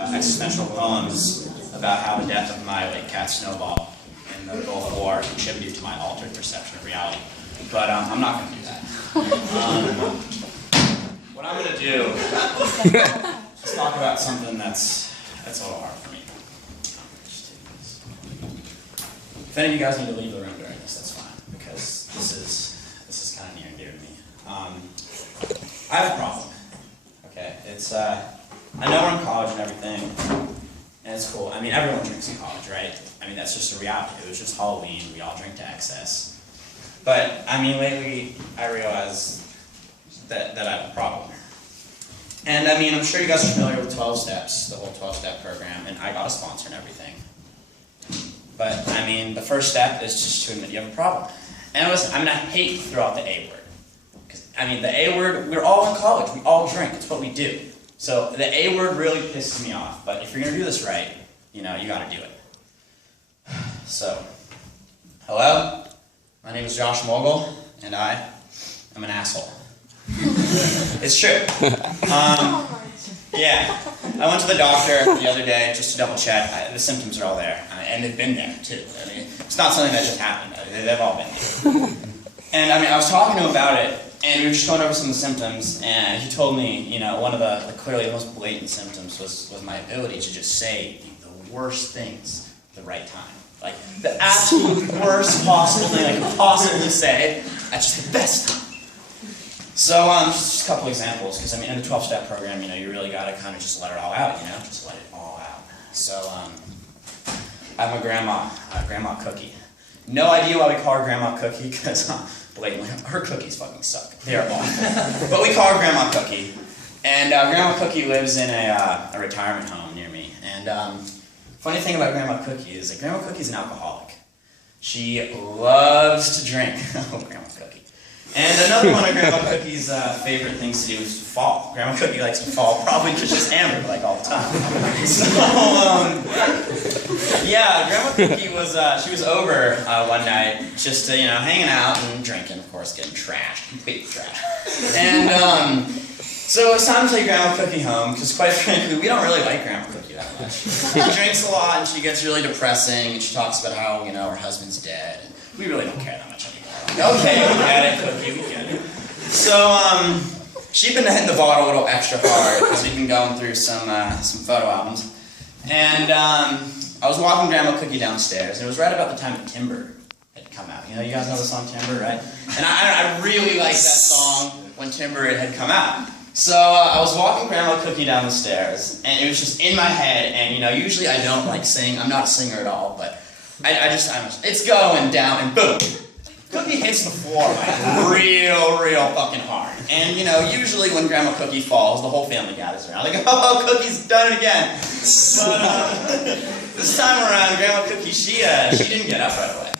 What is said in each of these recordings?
existential poems about how the death of my late cat Snowball in the Gulf War contributed to my altered perception of reality. But I'm not going to do that. What I'm going to do is talk about something that's a little hard for me. If any of you guys need to leave the room during this, that's fine, because this is kind of near and dear to me. I have a problem. Okay, it's I know we're in college and everything, and it's cool. I mean, everyone drinks in college, right? I mean, that's just a reality. It was just Halloween. We all drink to excess. But I mean, lately I realized that I have a problem. And I mean, I'm sure you guys are familiar with 12 Steps, the whole 12-step program, and I got a sponsor and everything. But I mean, the first step is just to admit you have a problem. And I hate throughout the A word. Because I mean, the A word, we're all in college. We all drink. It's what we do. So the A word really pisses me off. But if you're gonna do this right, you know, you gotta do it. So, hello, my name is Josh Mogel, and I am an asshole. It's true. Yeah, I went to the doctor the other day just to double check. The symptoms are all there, and they've been there too. I mean, it's not something that just happened. They've all been there. And I mean, I was talking to him about it, and we were just going over some of the symptoms, and he told me, you know, one of the clearly the most blatant symptoms was my ability to just say the worst things at the right time. Like, the absolute worst possible thing I could possibly say at just the best time. So, just a couple examples, because I mean, in the 12-step program, you know, you really got to kind of just let it all out, you know, just let it all out. So, I have my grandma Cookie. No idea why we call her Grandma Cookie, because blatantly, her cookies fucking suck. They are awful. But we call her Grandma Cookie, and Grandma Cookie lives in a retirement home near me. And funny thing about Grandma Cookie is that Grandma Cookie's an alcoholic. She loves to drink. Oh, Grandma Cookie. And another one of Grandma Cookie's favorite things to do is to fall. Grandma Cookie likes to fall, probably because she's hammered like all the time. So, yeah, Grandma Cookie she was over one night, just you know, hanging out and drinking, of course, getting trashed, completely trashed. And so it's time to take Grandma Cookie home, because quite frankly, we don't really like Grandma Cookie that much. She drinks a lot, and she gets really depressing, and she talks about how, you know, her husband's dead. And we really don't care that much anymore. Okay, we get it, Cookie, we get it. So, she'd been hitting the ball a little extra hard, because we've been going through some photo albums. And I was walking Grandma Cookie downstairs, and it was right about the time that Timber had come out. You know, you guys know the song Timber, right? And I really liked that song when Timber had come out. So I was walking Grandma Cookie down the stairs, and it was just in my head, and you know, usually I don't like sing, I'm not a singer at all, but it's going down, and boom! Cookie hits the floor like real fucking hard. And you know, usually when Grandma Cookie falls, the whole family gathers around. They go, oh, Cookie's done it again. But this time around, Grandma Cookie, she didn't get up right away.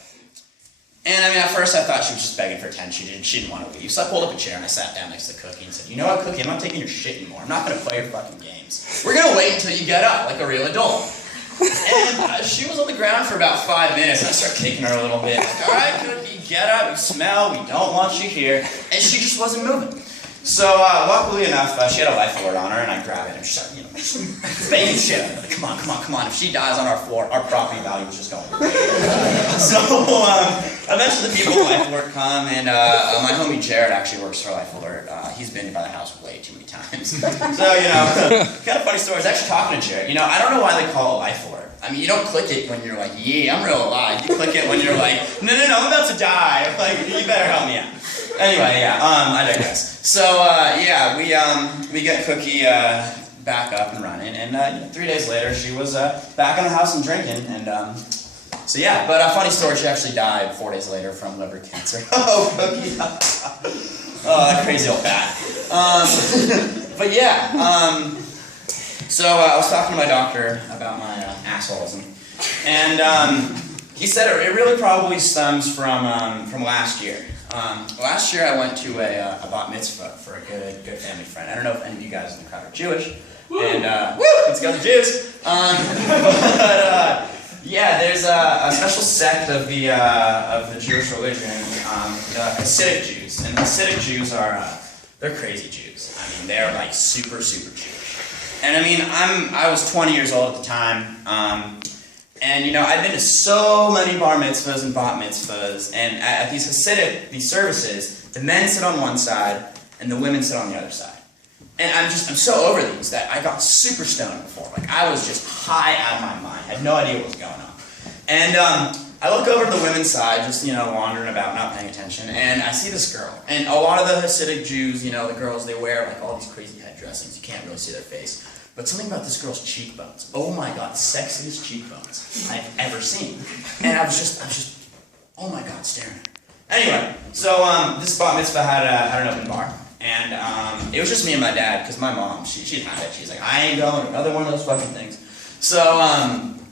And I mean, at first I thought she was just begging for attention. She didn't want to leave. So I pulled up a chair and I sat down next to Cookie and said, you know what, Cookie, I'm not taking your shit anymore. I'm not going to play your fucking games. We're going to wait until you get up like a real adult. And she was on the ground for about 5 minutes, and I started kicking her a little bit. Like, all right, Cookie, get up, you smell, we don't want you here. And she just wasn't moving. So, luckily enough, she had a life alert on her, and I grabbed it and she started, you know, banging shit. Like, come on, if she dies on our floor, our property value is just going. So, eventually the people at Life Alert come, and my homie Jared actually works for Life Alert. He's been by the house way too many times. So, you know, kind of funny story. I was actually talking to Jared. You know, I don't know why they call it Life Alert. I mean, you don't click it when you're like, yeah, I'm real alive. You click it when you're like, no, I'm about to die. Like, you better help me out. Anyway, yeah, I digress. So, yeah, we get Cookie back up and running, and 3 days later, she was back in the house and drinking, and so yeah, but a funny story, she actually died 4 days later from liver cancer. Oh, Cookie. Oh, that crazy old bat. But yeah, so I was talking to my doctor about my assholeism, and he said it really probably stems from last year. Last year I went to a bat mitzvah for a good family friend. I don't know if any of you guys in the crowd are Jewish, and woo, let's go the Jews. But yeah, there's a special sect of the Jewish religion, the Hasidic Jews, and the Hasidic Jews are they're crazy Jews. I mean, they're like super Jewish. And I mean, I was 20 years old at the time, and you know, I'd been to so many bar mitzvahs and bat mitzvahs, and at these Hasidic, these services, the men sit on one side, and the women sit on the other side. And I'm so over these that I got super stoned before. Like, I was just high out of my mind, had no idea what was going on. And I look over to the women's side, just, you know, wandering about, not paying attention, and I see this girl. And a lot of the Hasidic Jews, you know, the girls, they wear like all these crazy head dressings. You can't really see their face. But something about this girl's cheekbones. Oh my God, sexiest cheekbones I've ever seen. And I was just, oh my God, staring at her. Anyway, so this bat mitzvah had an open bar. And it was just me and my dad, because my mom, she'd had it. She's like, I ain't going, another one of those fucking things. So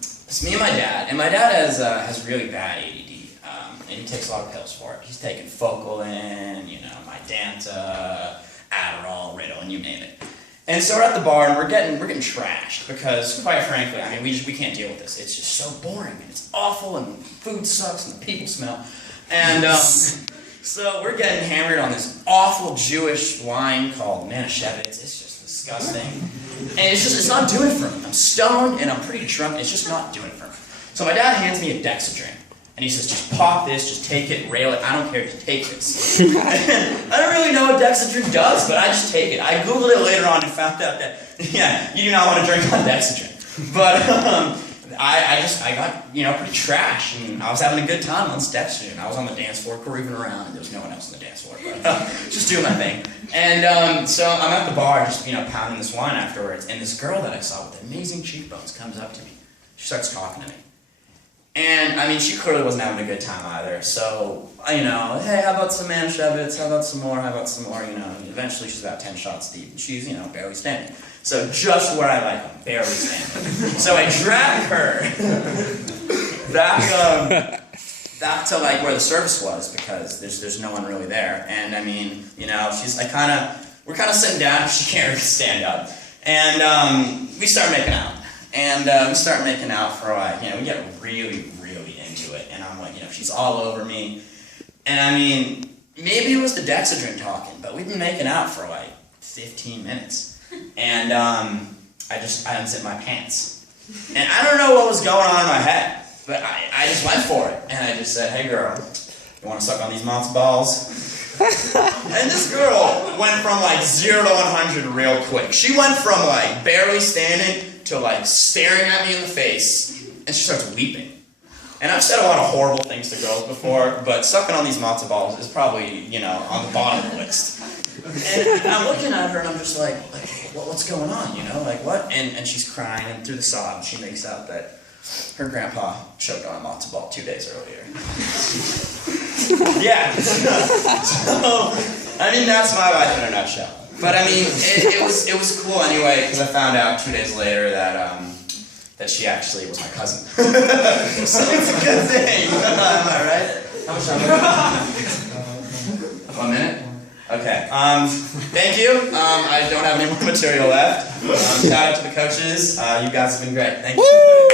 it's me and my dad has really bad ADD, and he takes a lot of pills for it. He's taking Focalin, you know, Mydanta, Adderall, Ritalin, you name it. And so we're at the bar and we're getting trashed because, quite frankly, I mean, we can't deal with this. It's just so boring and it's awful and food sucks and the people smell. And so we're getting hammered on this awful Jewish wine called Manischewitz. It's just disgusting. And it's not doing it for me. I'm stoned and I'm pretty drunk. It's just not doing it for me. So my dad hands me a Dexedrine. And he says, just pop this, just take it, rail it, I don't care, just take this. I don't really know what Dexedrine does, but I just take it. I Googled it later on and found out that, yeah, you do not want to drink on Dexedrine. But I got, you know, pretty trash, and I was having a good time on Dexedrine. I was on the dance floor, grooving around, and there was no one else on the dance floor, but just doing my thing. And so I'm at the bar, just, you know, pounding this wine afterwards, and this girl that I saw with amazing cheekbones comes up to me. She starts talking to me. And, I mean, she clearly wasn't having a good time either, so, you know, hey, how about some Manischewitz, how about some more, you know, and eventually she's about 10 shots deep, and she's, you know, barely standing. So, just where I like them, barely standing. So I drag her back to, like, where the service was, because there's no one really there, and, I mean, you know, we're kind of sitting down, she can't really stand up, and we start making out. And we start making out for like, you know, we get really, really into it. And I'm like, you know, she's all over me. And I mean, maybe it was the Dexedrine talking, but we've been making out for like 15 minutes. And I unzipped my pants. And I don't know what was going on in my head, but I just went for it. And I just said, hey girl, you want to suck on these matzo balls? And this girl went from like 0 to 100 real quick. She went from like barely standing to like staring at me in the face, and she starts weeping. And I've said a lot of horrible things to girls before, but sucking on these matzo balls is probably, you know, on the bottom of the list. And I'm looking at her and I'm just like what's going on, you know, like what? And she's crying, and through the sobs she makes out that her grandpa choked on a matzo ball 2 days earlier. Yeah. So, I mean, that's my life in a nutshell. But I mean, it was cool anyway, because I found out 2 days later that she actually was my cousin. So it's a good thing. Am I right? How much time? 1 minute? Okay. Thank you. I don't have any more material left. Shout out to the coaches. You guys have been great. Thank you.